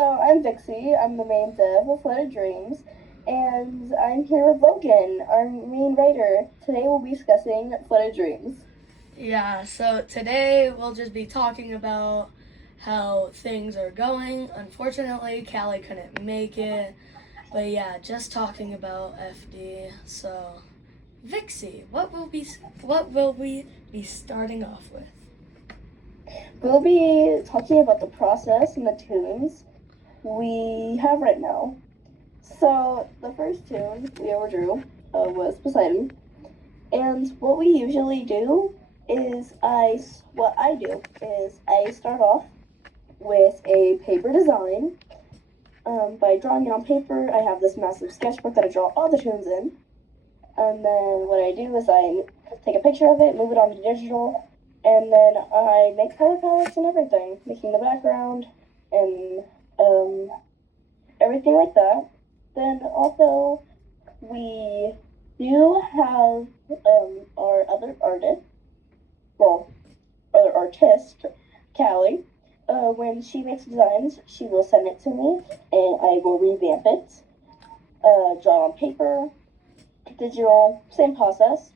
Hello, I'm Vixie. I'm the main dev of Flooded Dreams, and I'm here with Logan, our main writer. Today we'll be discussing Flooded Dreams. Yeah, so today we'll just be talking about how things are going. Unfortunately, Callie couldn't make it, but yeah, just talking about FD. So, Vixie, what will we be starting off with? We'll be talking about the process and the tunes we have right now. So the first tune we ever drew was Poseidon, and what we usually do is I start off with a paper design. By drawing it on paper, I have this massive sketchbook that I draw all the tunes in. And then what I do is I take a picture of it, move it onto digital, and then I make color palettes and everything, making the background and everything like that. Then also we do have our other artist, Callie. When she makes designs, she will send it to me, and I will revamp it, draw on paper, digital, same process.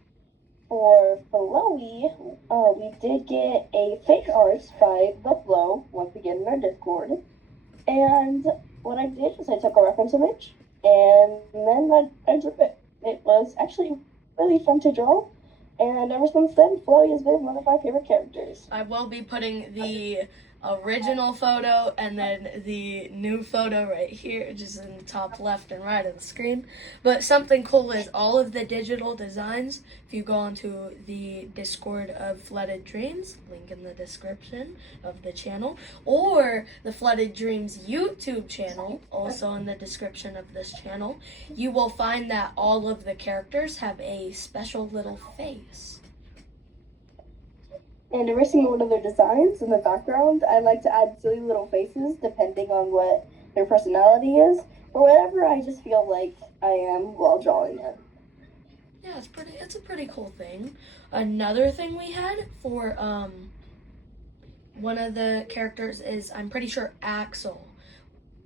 For Flowy, we did get a fake art by The Flow, once again in our Discord. And what I did is I took a reference image, and then I drew it. It was actually really fun to draw, and ever since then, Flowy has been one of my favorite characters. I will be putting the original photo and then the new photo right here, just in the top left and right of the screen. But something cool is all of the digital designs, if you go onto the Discord of Flooded Dreams, link in the description of the channel, or the Flooded Dreams YouTube channel, also in the description of this channel, you will find that all of the characters have a special little face. And every single one of their designs in the background, I like to add silly little faces depending on what their personality is, or whatever I just feel like I am while drawing it. Yeah, it's a pretty cool thing. Another thing we had for one of the characters is, I'm pretty sure, Axel.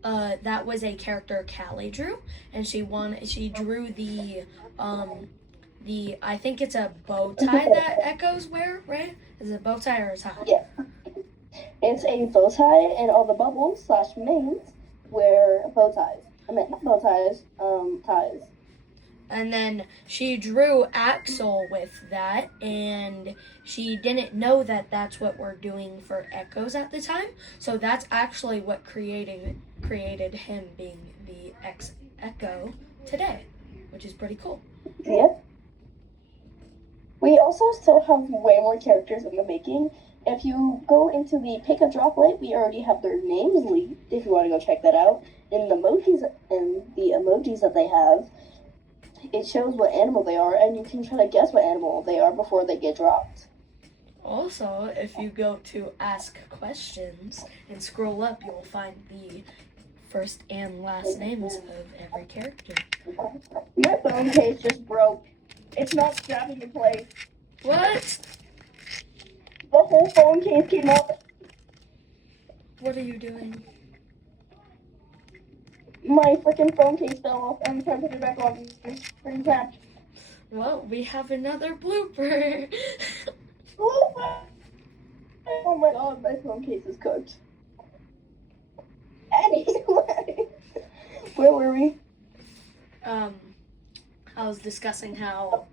That was a character Callie drew, and she drew the I think it's a bow tie that Echoes wear, right? Is it a bow tie or a tie? Yeah. It's a bow tie, and all the bubbles / mains wear bow ties. I meant not bow ties, ties. And then she drew Axel with that, and she didn't know that that's what we're doing for Echoes at the time. So that's actually what created him being the Echo today, which is pretty cool. Yeah. We also still have way more characters in the making. If you go into the pick a droplet, we already have their names leaked, if you want to go check that out. In the emojis that they have, it shows what animal they are, and you can try to guess what animal they are before they get dropped. Also, if you go to Ask Questions and scroll up, you'll find the first and last names of every character. My phone case just broke. It's not strapping in place. What? The whole phone case came off. What are you doing? My freaking phone case fell off. I'm trying to put it back on. It's pretty cracked. Well, we have another blooper. Oh my god, my phone case is cooked. Anyway, where were we? I was discussing how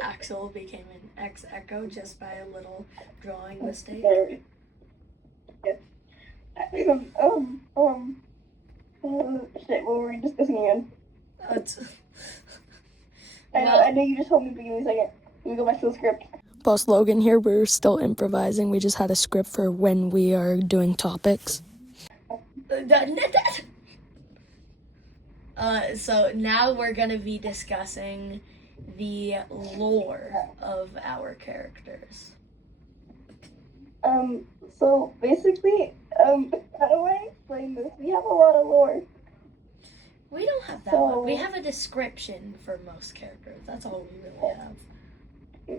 Axel became an ex-Echo just by a little drawing mistake. Yeah. Shit, what were we discussing again? I know you just told me at the beginning of the second. Let me go back to the script. Boss Logan here, we're still improvising. We just had a script for when we are doing topics. So now we're going to be discussing the lore of our characters. So basically, how do I explain this? We have a lot of lore. We don't have that much. We have a description for most characters. That's all we really have.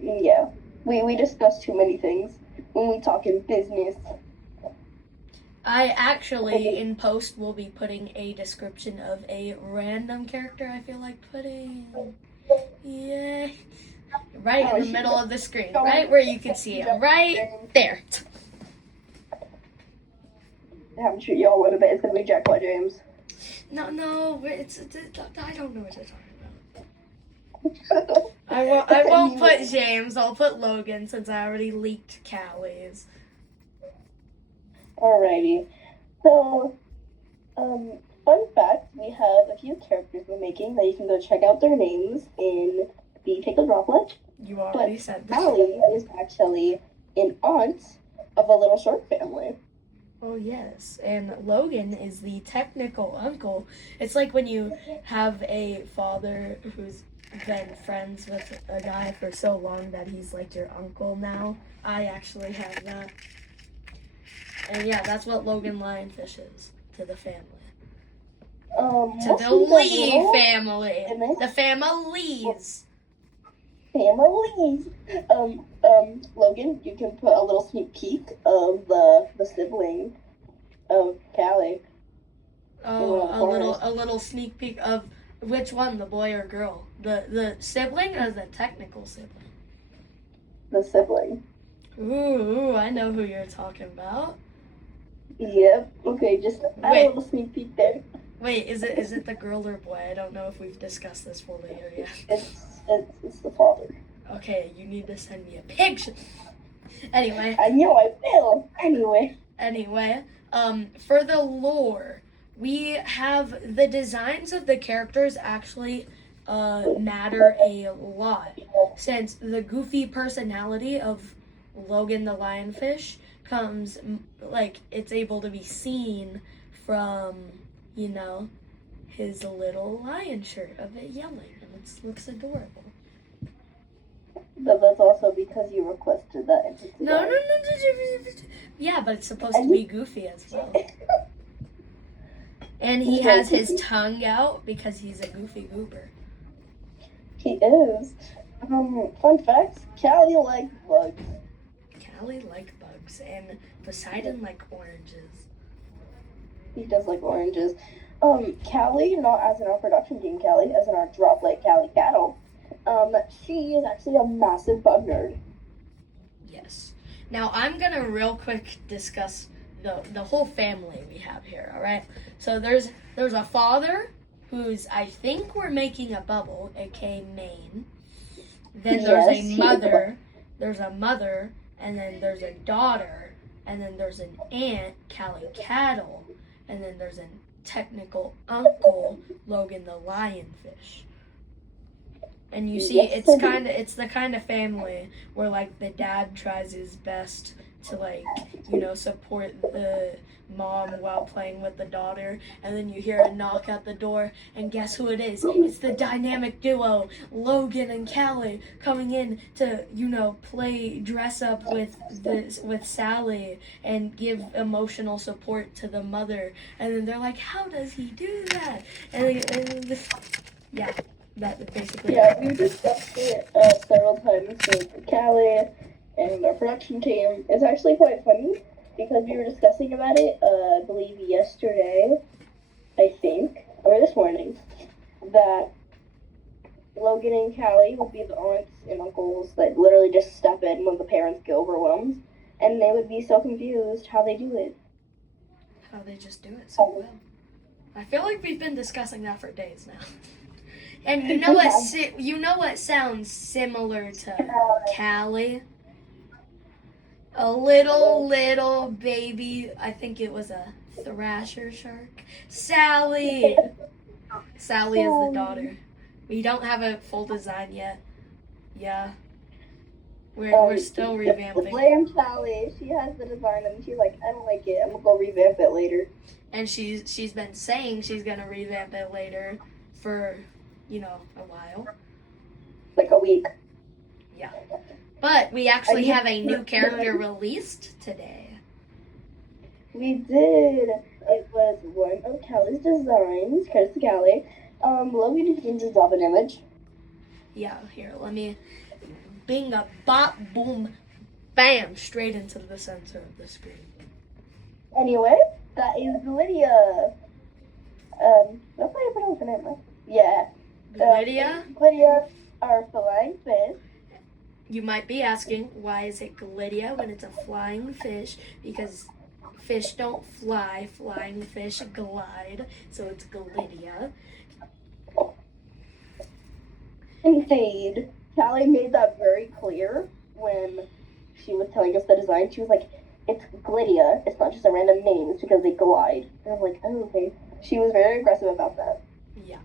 Yeah. We discuss too many things when we talk in business. I actually, in post, will be putting a description of a random character I feel like putting. Yeah. Right in the middle of the screen. Right where you can see it. Right there. I haven't shoot y'all what a bit. It's gonna be Jackpot James. No, it's I don't know what you're talking about. I won't put James. I'll put Logan since I already leaked Callie's. Alrighty. So, fun fact, we have a few characters we're making that you can go check out their names in the Pickle Droplet. You already said that. Callie is actually an aunt of a little shark family. Oh, yes. And Logan is the technical uncle. It's like when you have a father who's been friends with a guy for so long that he's like your uncle now. I actually have that. And yeah, that's what Logan Lionfish is to the family. To the Lee family. The families. Families. Logan, you can put a little sneak peek of the sibling of Callie. Oh, a little sneak peek of which one, the boy or girl? The sibling or the technical sibling? The sibling. Ooh, I know who you're talking about. Yep. Okay, just add a little sneak peek there. Wait, is it the girl or boy? I don't know if we've discussed this fully or yet. It's the father. Okay, you need to send me a picture. Anyway. I know I will. Anyway, for the lore, we have the designs of the characters actually matter a lot, since the goofy personality of Logan the Lionfish comes, like, it's able to be seen from, his little lion shirt of it yelling, and it looks adorable. But that's also because you requested that. No. Yeah, but it's supposed to be goofy as well. And he has his tongue out because he's a goofy goober. He is. Fun fact, Callie likes bugs. Callie likes bugs, and Poseidon like oranges. He does like oranges. Callie, not as in our production team Callie, as in our droplet Callie Cattle, she is actually a massive bug nerd. Yes. Now, I'm going to real quick discuss the whole family we have here, all right? So there's a father who's, I think we're making a bubble, aka Maine. Then there's a mother, and then there's a daughter, and then there's an aunt, Callie Cattle, and then there's a technical uncle, Logan the Lionfish. And you see, it's the kind of family where, like, the dad tries his best to, like, support the mom while playing with the daughter, and then you hear a knock at the door, and guess who it is? It's the dynamic duo, Logan and Callie, coming in to, dress up with Sally and give emotional support to the mother, and then they're like, how does he do that? Yeah. That basically. Yeah, we discussed it several times with Callie and our production team. It's actually quite funny because we were discussing about it, I believe yesterday, or this morning, that Logan and Callie would be the aunts and uncles that literally just step in when the parents get overwhelmed, and they would be so confused how they do it. How they just do it so well. I feel like we've been discussing that for days now. And you know what sounds similar to Callie? A little baby, I think it was a thrasher shark. Sally! Sally is the daughter. We don't have a full design yet. Yeah. We're still revamping. Blame Sally. She has the design and she's like, I don't like it. I'm gonna go revamp it later. And she's been saying she's gonna revamp it later for a while. Like a week. Yeah. But we actually have a new character released today. We did. It was one of Callie's designs, courtesy Callie. Logan, if you can just drop an image. Yeah, here, let me bing a bop boom bam straight into the center of the screen. Anyway, that is Lydia. That's how you pronounce her name, right? Yeah. Lydia? Lydia, our flying fish. You might be asking, why is it Glydia when it's a flying fish? Because fish don't fly, flying fish glide, so it's Glydia. Indeed. Callie made that very clear when she was telling us the design. She was like, it's Glydia. It's not just a random name. It's because they glide. And I was like, oh, okay. She was very aggressive about that. Yeah.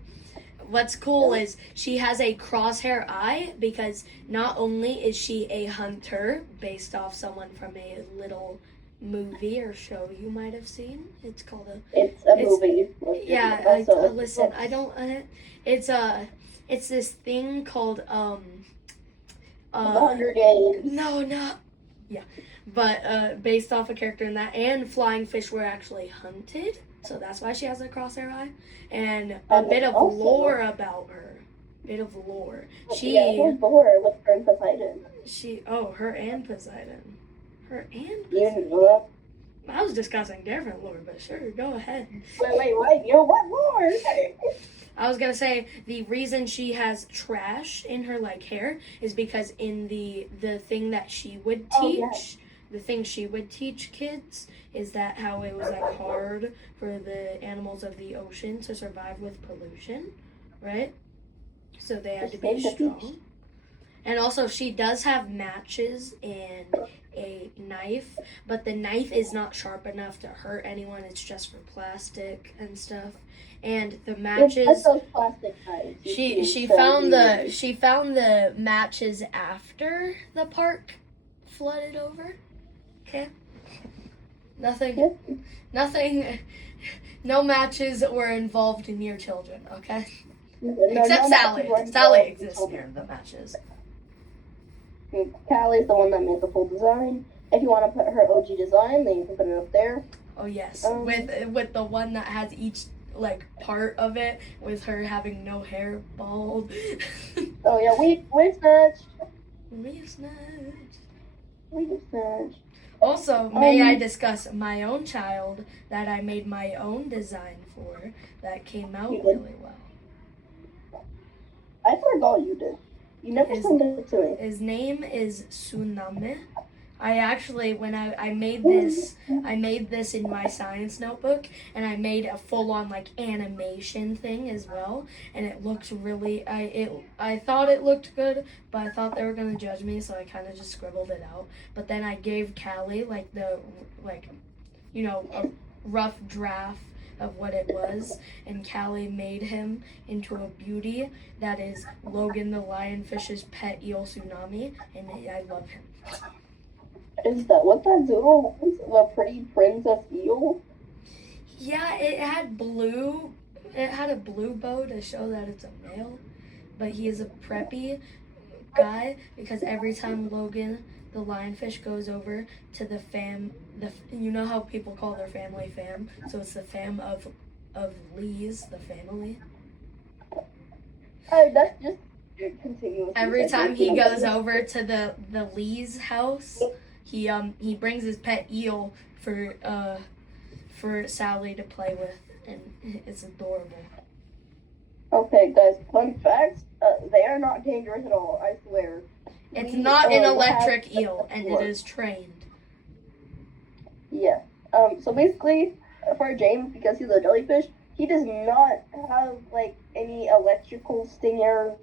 What's cool is she has a crosshair eye because not only is she a hunter based off someone from a little movie or show you might have seen. It's called It's a movie. Yeah, listen, I don't. It's this thing called The 100 Days. No, not. Yeah, but based off a character in that, and flying fish were actually hunted, so that's why she has a crosshair eye, and a bit of also, lore about her. Bit of lore. Who's lore with her and Poseidon? Her and Poseidon. Her and Poseidon. Yeah. I was discussing different lore, but sure, go ahead. Wait, you know what lore? I was gonna say the reason she has trash in her hair is because in the thing that she would teach, the thing she would teach kids is that how it was hard for the animals of the ocean to survive with pollution, right? So they had to be strong. And also she does have matches and a knife, but the knife is not sharp enough to hurt anyone. It's just for plastic and stuff. And the matches, those plastic knives. she found the matches after the park flooded over. Okay. Nothing, no matches were involved near children, okay? Except Sally. Sally exists near the matches. Callie's the one that made the full design. If you want to put her OG design, then you can put it up there. Oh yes, with the one that has each part of it, with her having no hair, bald. Oh yeah, we snatched. We snatched. Also, may I discuss my own child that I made my own design for that came out really well. I forgot you did. You never sent it to me. His name is Tsunami. I actually, when I made this in my science notebook, and I made a full-on animation thing as well, and it looks really, I thought it looked good, but I thought they were gonna judge me, so I kind of just scribbled it out. But then I gave Callie a rough draft of what it was, and Callie made him into a beauty that is Logan the lionfish's pet eel Tsunami, and I love him. Is that what that doodle was? The pretty princess eel? Yeah, it had a blue bow to show that it's a male, but he is a preppy guy because every time Logan the lionfish goes over to the you know how people call their family fam, so it's the fam of Lee's, the family. Oh, that's just continuous. Every time he goes over to the Lee's house, he brings his pet eel for Sally to play with, and it's adorable. Okay, guys, fun facts. They are not dangerous at all, I swear. It's not an electric eel, and it is trained. Yeah. So basically, for James, because he's a jellyfish, he does not have, any electrical stingers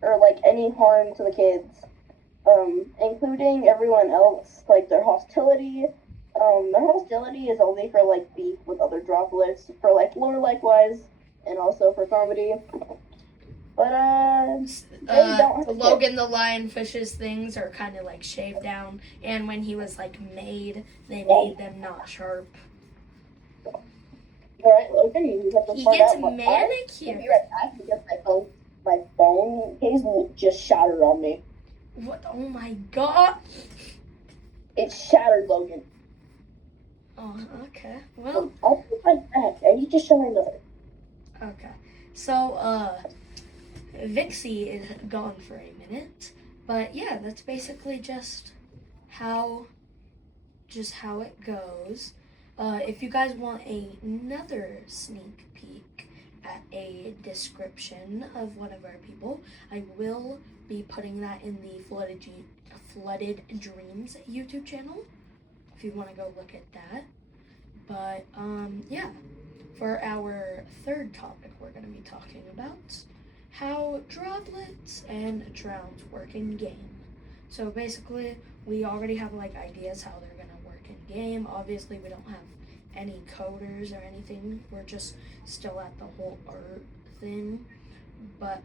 or, any harm to the kids. Including everyone else, their hostility. Their hostility is only for, beef with other droplets, for, lore likewise, and also for comedy. But, Logan the lionfish's things are kind of, shaved down, and when he was, made, they made them not sharp. Alright, Logan, you have to He start gets out. manicured. I'll be right back because my phone case just shattered on me. What? Oh my god! It shattered, Logan. Oh, okay. Well, I'll be right back. I need to show another. okay. So, Vixie is gone for a minute, but yeah, that's basically just how it goes. If you guys want another sneak peek at a description of one of our people, I will be putting that in the Flooded Dreams YouTube channel, if you want to go look at that. But, yeah, for our third topic, we're going to be talking about how droplets and drowns work in game. So basically, we already have like ideas how they're gonna work in game. Obviously, we don't have any coders or anything. We're just still at the whole art thing. But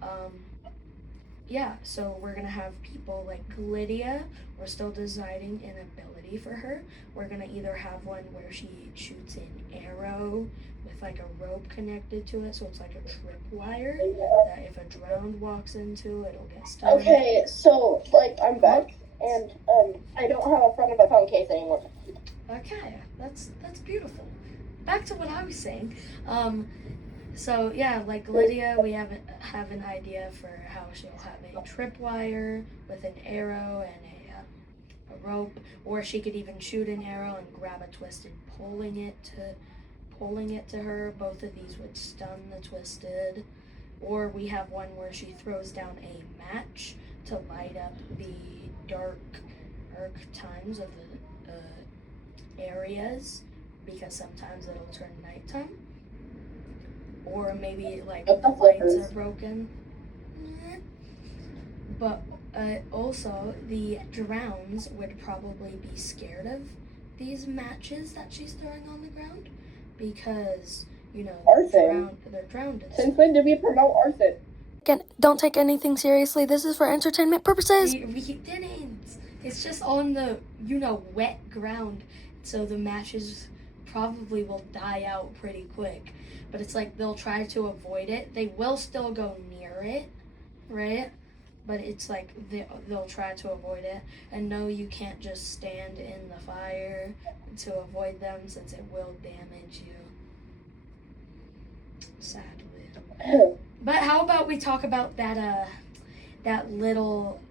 yeah, so we're gonna have people like Lydia. We're still designing an ability for her. We're gonna either have one where she shoots an arrow with like a rope connected to it, so it's like a tripwire that if a drowned walks into, it'll get stuck. Okay, so like I'm back, and I don't have a front of my phone case anymore. Okay, that's beautiful. Back to what I was saying. So yeah, like Lydia, we have an idea for how she'll have a tripwire with an arrow and a rope, or she could even shoot an arrow and grab a twisted, pulling it to her. Both of these would stun the twisted. Or we have one where she throws down a match to light up the dark times of the areas, because sometimes it'll turn nighttime. Or maybe like the lights are broken. But also the drowns would probably be scared of these matches that she's throwing on the ground, because they're drowned. Since when did we promote arson? Again, don't take anything seriously. This is for entertainment purposes. We didn't. It's just on the wet ground, so the matches probably will die out pretty quick. But it's like they'll try to avoid it. They will still go near it, right? But it's like they'll try to avoid it. And no, you can't just stand in the fire to avoid them, since it will damage you. Sadly. But how about we talk about that little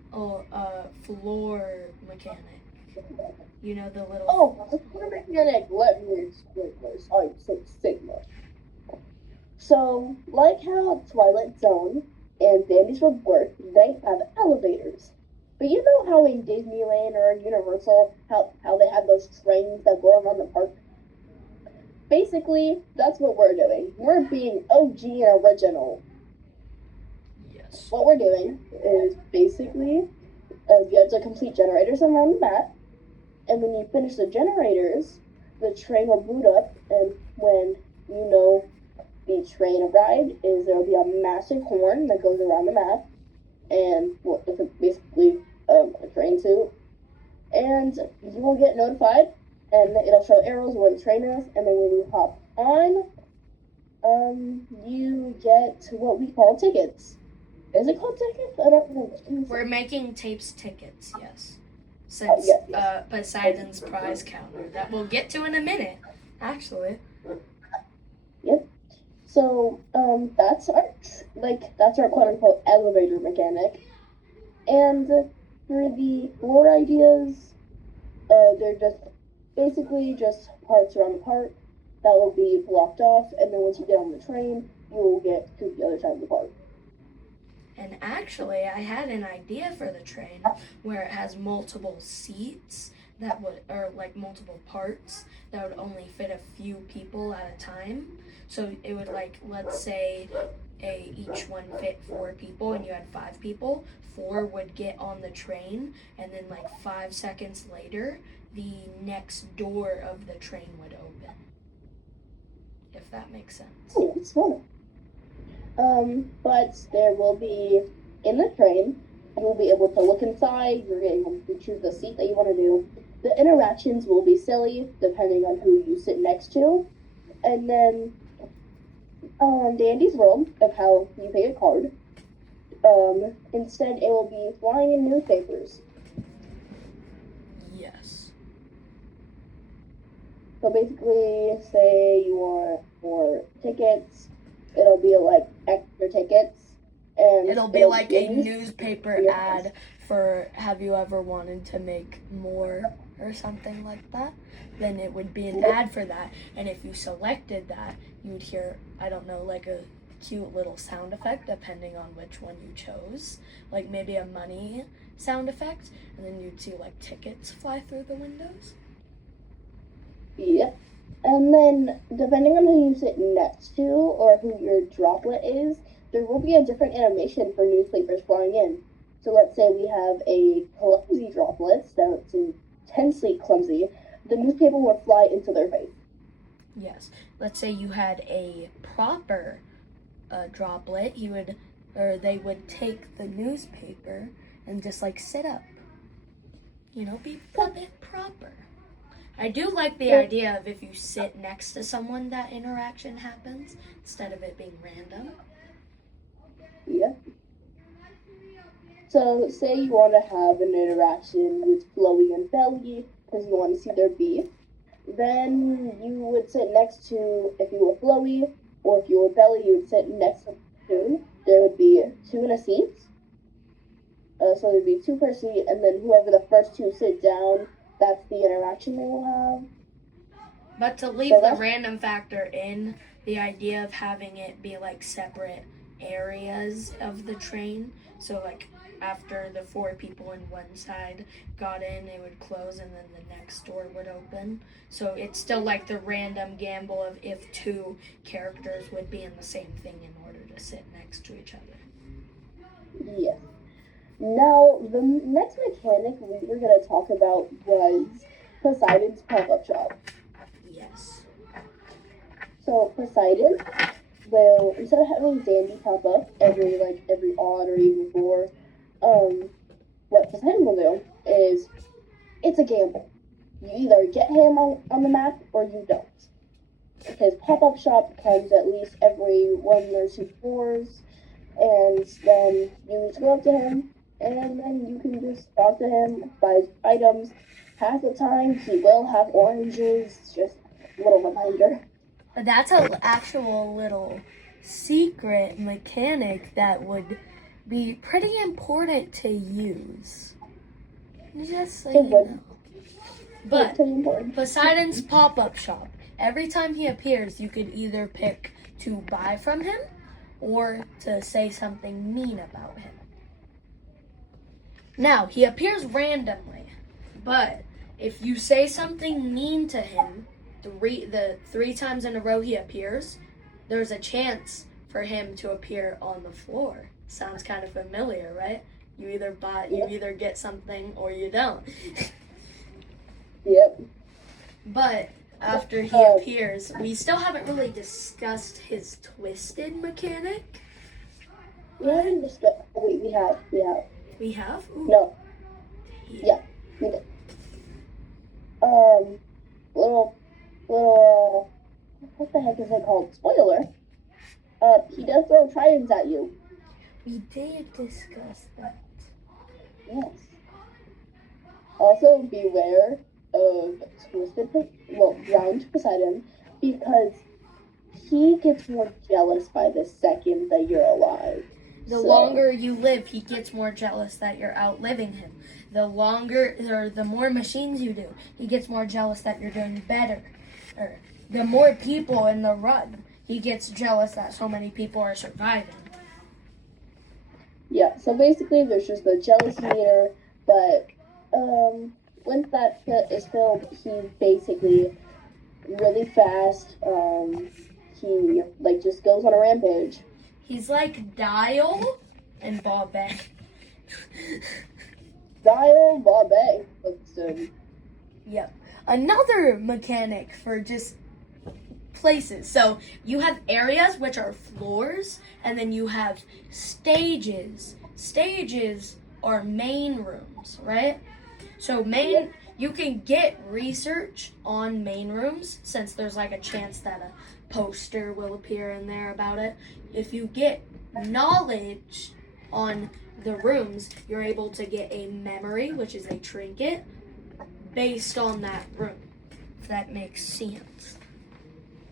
floor mechanic? You know, the little... Oh, the floor mechanic, let me explain this. I'm so Sigma. So, like how Twilight Zone and Dandy's World work, they have elevators. But you know how in Disneyland or in Universal, how they have those trains that go around the park? Basically, that's what we're doing. We're being OG and original. Yes. What we're doing is basically, you have to complete generators around the map, and when you finish the generators, the train will boot up, and when the train arrived, there'll be a massive horn that goes around the map, and it's basically a train suit, and you will get notified, and it'll show arrows where the train is, and then when you hop on, you get what we call tickets. Is it called tickets? I don't know. We're making tapes tickets, yes. Since yes. Poseidon's prize counter that we'll get to in a minute, actually. Yep. So that's our quote unquote elevator mechanic. And for the floor ideas, they're just basically just parts around the park that will be blocked off, and then once you get on the train, you will get to the other side of the park. And actually, I had an idea for the train where it has multiple seats or like multiple parts that would only fit a few people at a time. So it would, like, let's say each one fit 4 people and you had 5 people. 4 would get on the train, and then like 5 seconds later, the next door of the train would open. If that makes sense. Oh, it's fun. But there will be, in the train, you'll be able to look inside, you're able to choose the seat that you want to do. The interactions will be silly, depending on who you sit next to. And then, Dandy's World, of how you pay a card, instead it will be flying in newspapers. Yes. So basically, say you want more tickets, it'll be like extra tickets, and it'll be like a newspaper ad for have you ever wanted to make more or something like that, then it would be an ad for that. And if you selected that, you would hear, I don't know, like a cute little sound effect depending on which one you chose, like maybe a money sound effect, and then you'd see like tickets fly through the windows. Yep. And then, depending on who you sit next to or who your droplet is, there will be a different animation for newspapers flying in. So let's say we have a clumsy droplet that's intensely clumsy. The newspaper would fly into their face. Yes. Let's say you had a proper droplet, they would take the newspaper and just like sit up. Be a bit proper. I do like the idea of if you sit next to someone, that interaction happens instead of it being random. Yeah. So, say you want to have an interaction with Chloe and Belly because you want to see their beef. Then you would sit next to, if you were Chloe, or if you were Belly, you would sit next to two. There would be two in a seat. So there'd be two per seat, and then whoever the first two sit down, that's the interaction they will have. But to leave the random factor in, the idea of having it be like separate areas of the train. So like after the 4 people in one side got in, it would close and then the next door would open. So it's still like the random gamble of if 2 characters would be in the same thing in order to sit next to each other. Yes. Now, the next mechanic we were going to talk about was Poseidon's pop-up shop. Yes. So Poseidon will, instead of having Dandy pop up every odd or even 4, what Poseidon will do is, it's a gamble. You either get him on the map or you don't. His pop-up shop comes at least every 1 or 2 floors, and then you just go up to him, and then you can just talk to him, buy items. Half the time, he will have oranges, just a little reminder. But that's an actual little secret mechanic that would be pretty important to use. Just so you know. But Poseidon's pop-up shop, every time he appears, you could either pick to buy from him or to say something mean about him. Now, he appears randomly, but if you say something mean to him, the 3 times in a row he appears, there's a chance for him to appear on the floor. Sounds kind of familiar, right? You either get something or you don't. Yep. But after he appears, we still haven't really discussed his twisted mechanic. We haven't discussed. Wait, we have. We have? Ooh. No. Yeah, we did. What the heck is it called? Spoiler. He does throw tridents at you. We did discuss that. Yes. Also, beware of Round Poseidon, because he gets more jealous by the second that you're alive. The longer you live, he gets more jealous that you're outliving him. The more machines you do, he gets more jealous that you're doing better. Or the more people in the run, he gets jealous that so many people are surviving. Yeah, so basically there's just a jealousy meter, but once that pit is filled, he's basically really fast. He just goes on a rampage. He's like Dial and Bobbay. Dial, Bobbay. Yep. Another mechanic for just places. So you have areas which are floors, and then you have stages. Stages are main rooms, right? So you can get research on main rooms, since there's like a chance that a poster will appear in there about it. If you get knowledge on the rooms, you're able to get a memory, which is a trinket, based on that room, if that makes sense.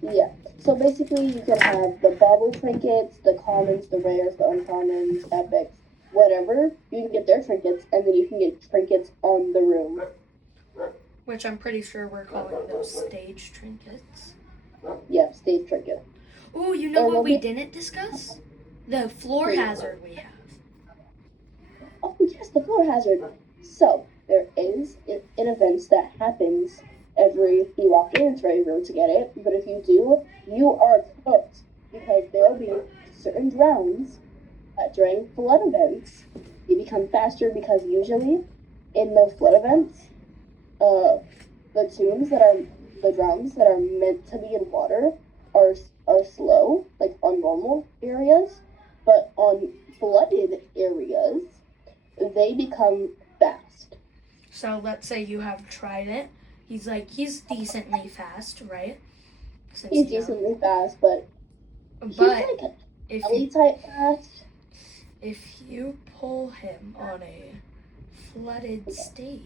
Yeah, so basically you can have the bubble trinkets, the commons, the rares, the uncommons, epics, whatever. You can get their trinkets, and then you can get trinkets on the room. Which I'm pretty sure we're calling those stage trinkets. Yeah, stage trinket. Ooh, you know what we didn't discuss? The floor hazard we have. Oh, yes, the floor hazard. So, there is an event that happens every you walk in. It's very rude to get it, but if you do, you are cooked because there will be certain rounds during flood events. They become faster because usually in the flood events, the drums that are meant to be in water are slow, like on normal areas, but on flooded areas, they become fast. So let's say you have Trident. He's decently fast, right? He's decently fast, but he's like if type fast. If you pull him on a flooded stage,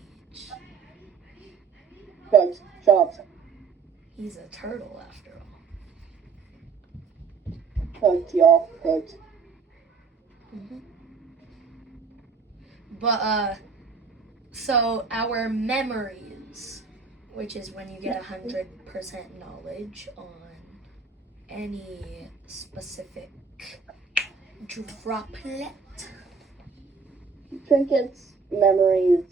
Jobs. He's a turtle after all. Cooked, y'all. Cooked. Mm-hmm. But so our memories, which is when you get 100% knowledge on any specific droplet. Trinkets, memories,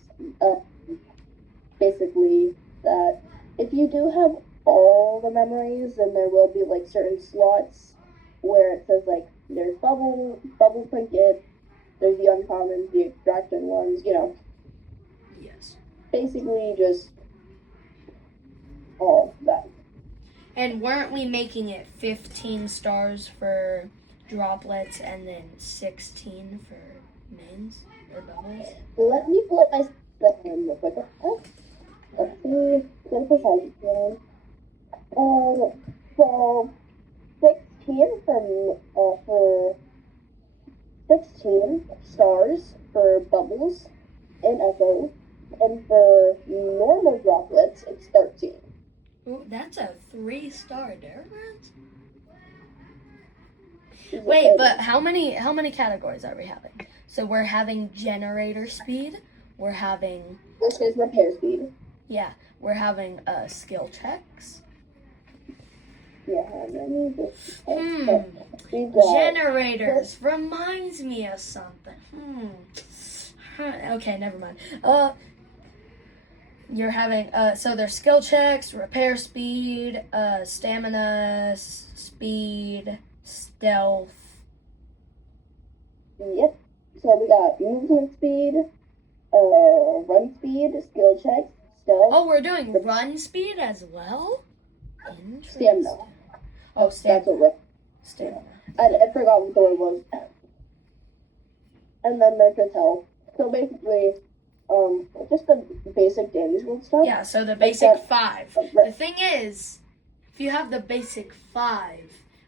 basically that if you do have all the memories, then there will be like certain slots where it says like there's bubble trinket, there's the uncommon, the extracted ones, you know. Yes. Basically just all that. And weren't we making it 15 stars for droplets and then 16 for mains or bubbles? Let me pull up my stuff in real quick. Let's see. What is it? So 16 for 16 stars for bubbles and echo, and for normal droplets it's 13. Ooh, that's a 3-star difference. Wait, but how many categories are we having? So we're having generator speed. We're having. Which is repair speed. Yeah, we're having skill checks. Yeah, let me just. Generators reminds me of something. Okay, never mind. You're having so there's skill checks, repair speed, stamina, speed, stealth. Yep. So we got movement speed, run speed, skill checks, stealth. Oh, we're doing run speed as well? Stamina. Oh, stamina. That's what Stamina. I forgot what the word was. And then there's just health. So basically, just the basic damage and stuff. Yeah, so the basic 5. The thing is, if you have the basic 5,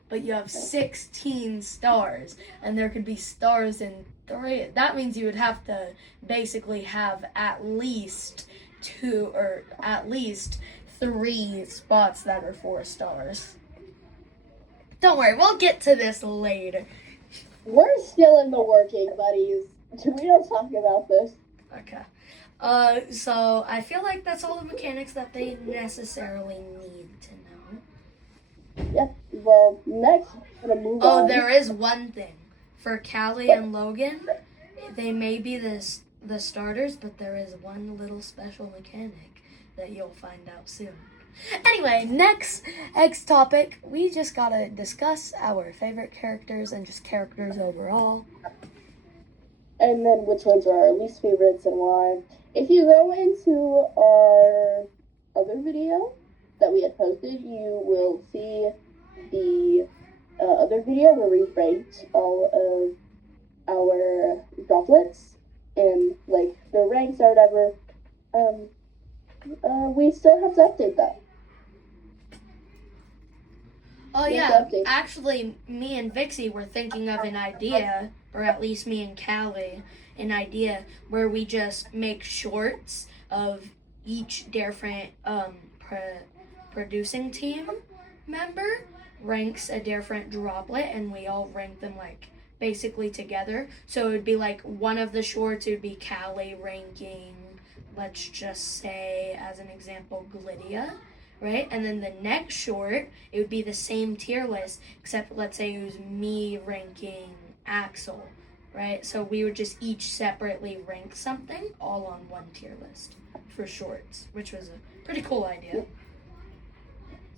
but you have 16 stars, and there could be stars in 3, that means you would have to basically have at least 2 or at least 3 spots that are 4 stars. Don't worry, we'll get to this later. We're still in the working, buddies. We don't talk about this. Okay. So I feel like that's all the mechanics that they necessarily need to know. Yep. Well, next, we're gonna move on. Oh, there is one thing. For Callie and Logan, they may be the starters, but there is one little special mechanic that you'll find out soon. Anyway, next topic, we just gotta discuss our favorite characters and just characters overall. And then which ones are our least favorites and why. If you go into our other video that we had posted, you will see the other video where we ranked all of our droplets and like their ranks or whatever. We still have to update that. Oh yeah, actually, me and Vixie were thinking of an idea, or at least me and Callie, an idea where we just make shorts of each different producing team member ranks a different droplet, and we all rank them like basically together. So it would be like one of the shorts, it would be Callie ranking let's just say, as an example, Glydia, right? And then the next short, it would be the same tier list, except let's say it was me ranking Axel, right? So we would just each separately rank something all on one tier list for shorts, which was a pretty cool idea.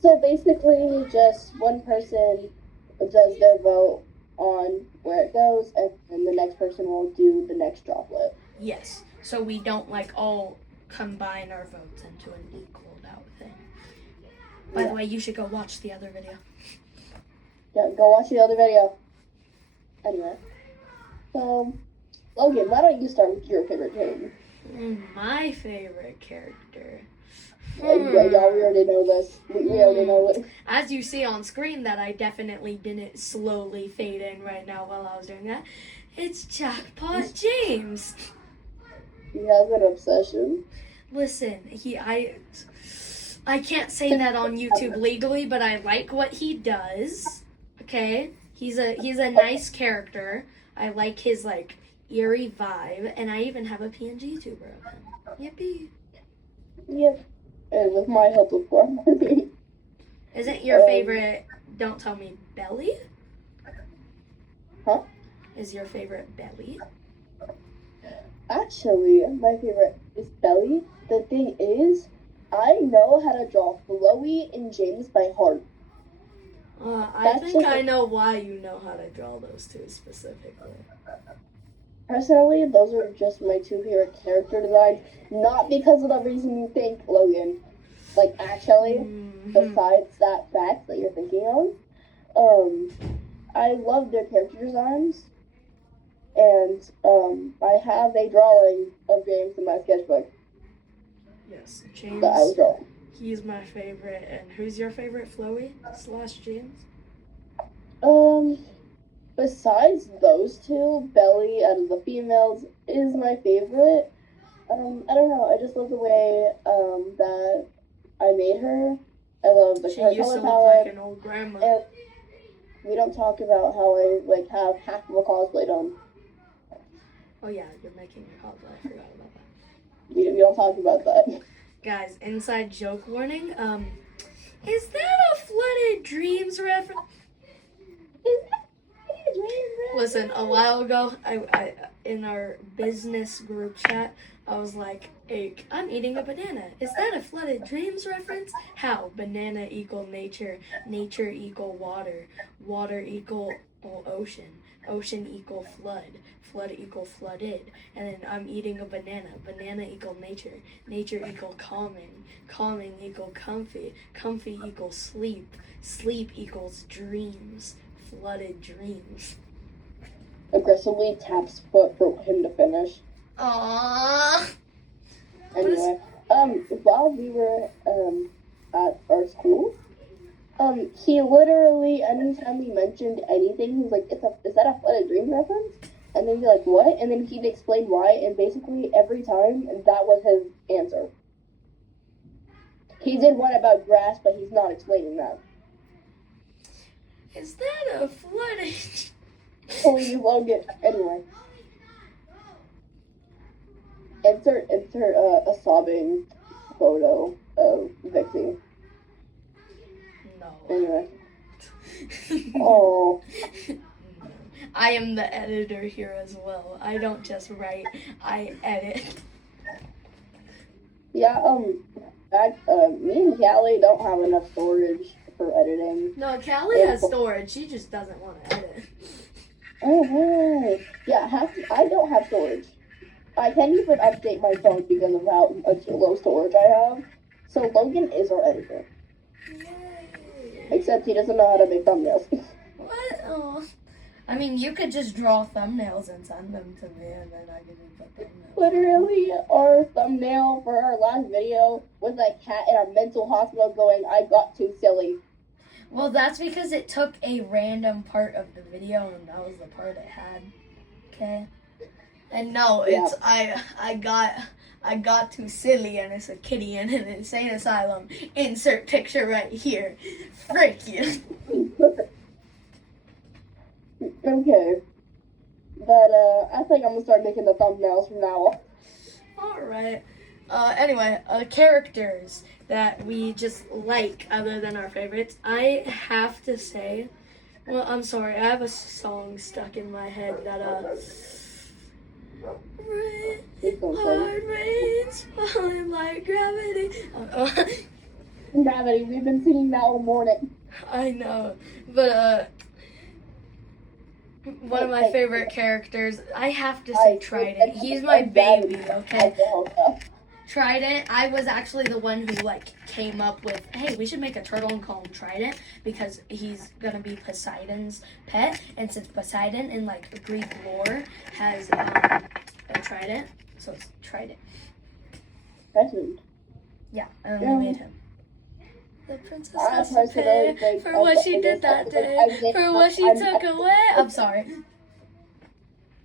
So basically, just one person does their vote on where it goes, and then the next person will do the next droplet. Yes. So we don't like all combine our votes into an equaled out thing. By the way, you should go watch the other video. Yeah, go watch the other video. Anyway. So, Logan, why don't you start with your favorite game? My favorite character. Yeah, we already know this. We already know it. As you see on screen that I definitely didn't slowly fade in right now while I was doing that, it's Jackpot James. He has an obsession. Listen, I can't say that on YouTube legally, but I like what he does. Okay? He's a nice character. I like his like eerie vibe, and I even have a PNG tuber of him. Yippee. Yep. And with my help, of course. Isn't your favorite, don't tell me, Belly? Huh? Is your favorite Belly? Actually, my favorite is Belly. The thing is, I know how to draw Chloe and James by heart. I think I know why you know how to draw those two specifically. Personally, those are just my two favorite character designs. Not because of the reason you think, Logan. Like, actually, besides that fact that you're thinking of. I love their character designs. And, I have a drawing of James in my sketchbook. Yes, James. That I was drawing. He's my favorite. And who's your favorite, Chloe / James? Besides those two, Belly out of the females is my favorite. I don't know. I just love the way that I made her. I love the She her used color to look palette. like an old grandma. And we don't talk about how I like have half of a cosplay done. Oh yeah, you're making a cosplay. I forgot about that. We don't talk about that. Guys, inside joke warning. Is that a Flooded Dreams reference? Listen, a while ago, I in our business group chat, I was like, hey, I'm eating a banana. Is that a Flooded Dreams reference? How? Banana equal nature, nature equal water, water equal ocean, ocean equal flood, flood equal flooded. And then I'm eating a banana, banana equal nature, nature equal calming, calming equal comfy, comfy equals sleep, sleep equals dreams, flooded dreams. Aggressively taps foot for him to finish. Aww. Anyway, while we were at our school, he literally, anytime we mentioned anything, he was like, is that a Flooded Dream reference? And then he'd be like, what? And then he'd explain why, and basically every time, that was his answer. He did one about grass, but he's not explaining that. Is that a flooded... Please, Logan. Anyway. Insert a sobbing photo of Vixie. No. Anyway. Oh. I am the editor here as well. I don't just write, I edit. Yeah, me and Callie don't have enough storage for editing. No, Callie has storage. She just doesn't want to edit. Oh, hey. Yeah, I don't have storage. I can't even update my phone because of how much low storage I have. So Logan is our editor. Yay. Except he doesn't know how to make thumbnails. What? Oh. I mean, you could just draw thumbnails and send them to me, and then I could just put thumbnails. Literally, our thumbnail for our last video was a cat in a mental hospital going, I got too silly. Well, that's because it took a random part of the video, and that was the part it had. Okay? And no, it's I got too silly, and it's a kitty in an insane asylum. Insert picture right here. Frick you. Okay. But I think I'm gonna start making the thumbnails from now on. Alright. Anyway, characters that we just like other than our favorites. I have to say, well, I'm sorry, I have a song stuck in my head that hard rains falling like gravity. Gravity. We've been singing that all morning. I know, but one of my favorite characters, I have to say Trident. He's my baby, okay? Trident, I was actually the one who came up with, hey, we should make a turtle and call him Trident because he's gonna be Poseidon's pet, and since Poseidon in Greek lore has a trident, so it's Trident. Yeah, and we made him. The princess has to pay for what she did that day, for what she took away. I'm sorry.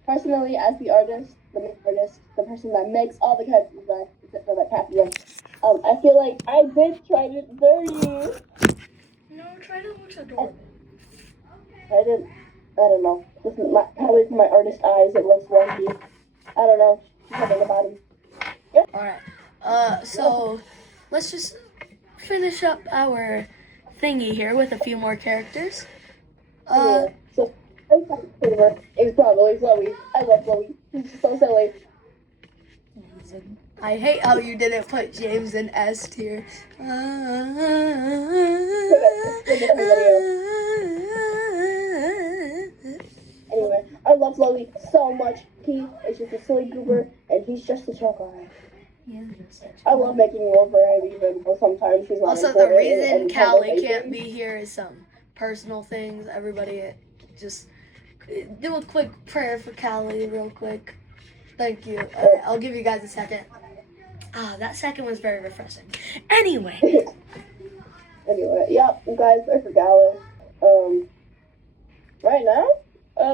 Personally, as the artist, the main artist, the person that makes all the character design, except for that Caspian, I feel like I did try to dirty. No, Trident looks adorable. I don't know. This is probably from my artist eyes, it looks wonky. I don't know. Something about him. Yep. Alright. So let's just finish up our thingy here with a few more characters. So it's probably Chloe. I love Chloe. She's so silly. I hate how you didn't put James in S tier. Anyway, I love Chloe so much. He is just a silly goober, and he's just a chill guy. Yeah. I love making room for him, even though sometimes he's not Also, important. the reason and Callie can't be here is some personal things. Everybody just do a quick prayer for Callie real quick. Thank you. Alright, I'll give you guys a second. That second was very refreshing. Anyway. Yep, you guys, pray for Callie. Right now,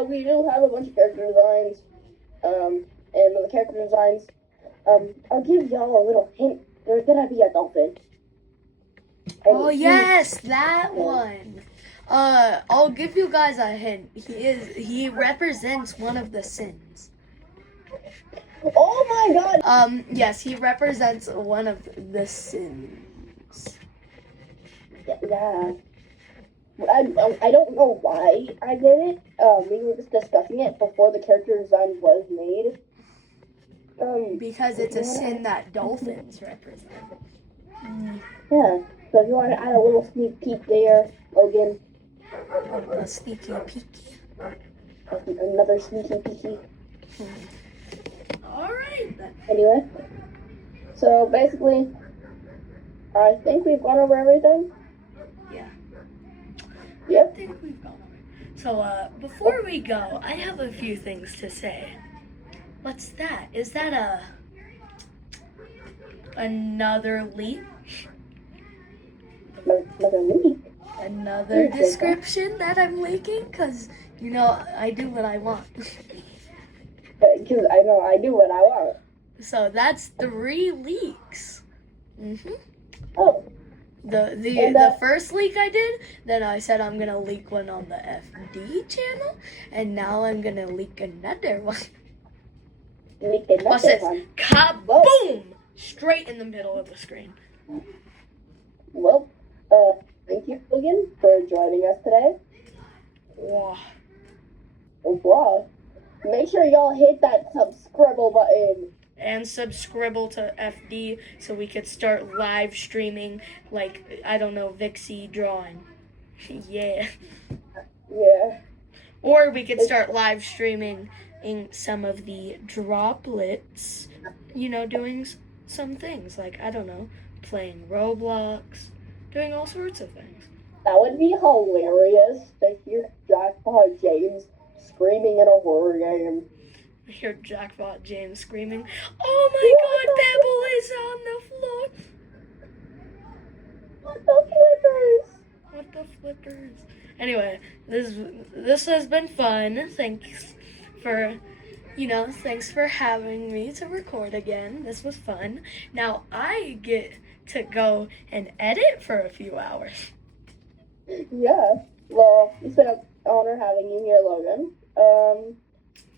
we do have a bunch of character designs. And the character designs, I'll give y'all a little hint. There's gonna be a dolphin. Oh yes, that one. I'll give you guys a hint. He represents one of the sins. Oh my god! Yes, he represents one of the sins. Yeah. I don't know why I did it. We were just discussing it before the character design was made. Because it's a sin that dolphins represent. Yeah. So if you want to add a little sneak peek there, Logan. A sneaky peeky. Another sneaky peeky. Alright then. Anyway. So basically, I think we've gone over everything. Yeah. Yep. I think we've gone over it. So before we go, I have a few things to say. What's that? Is that another leak? Another leak? Another description that I'm leaking? Because, I do what I want. Because I know I do what I want. So that's 3 leaks. Oh. The first leak I did, then I said I'm going to leak one on the FD channel, and now I'm going to leak another one. What's this? Kaboom! Straight in the middle of the screen. Well, thank you, Logan, for joining us today. Wow. Wow. Make sure y'all hit that subscribe button. And subscribe to FD so we could start live streaming, Vixie drawing. Yeah. Yeah. Or we could start live streaming in some of the droplets, doing some things, playing Roblox, doing all sorts of things. That would be hilarious to hear Jackpot James screaming in a horror game. I hear Jackpot James screaming, "Oh my God, Pebble is on the floor!" What the flippers? What the flippers? Anyway, this has been fun. Thanks for having me to record again. This was fun. Now I get to go and edit for a few hours. Yeah. Well, it's been an honor having you here, Logan.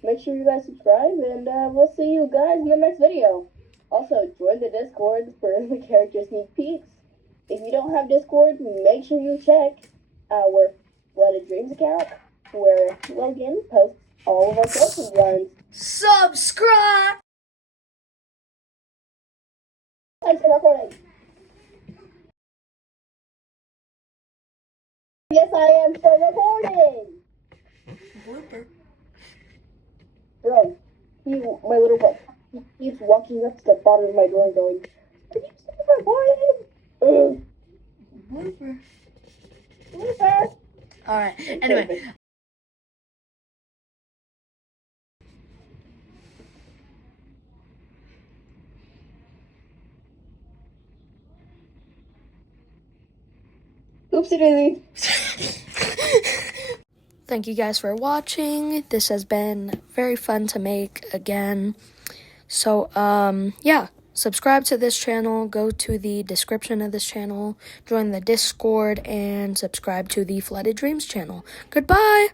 Make sure you guys subscribe, and we'll see you guys in the next video. Also, join the Discord for the character sneak peeks. If you don't have Discord, make sure you check our Flooded Dreams account, where Logan posts all of our social designs. Subscribe! I'm still recording. Yes, I am still recording. Blooper. Bro, my little bro, he keeps walking up to the bottom of my door and going, "Are you still recording?" Blooper. Blooper. Alright, anyway. Oopsie daisy. Thank you guys for watching. This has been very fun to make again. So, yeah. Subscribe to this channel, go to the description of this channel, join the Discord, and subscribe to the Flooded Dreams channel. Goodbye!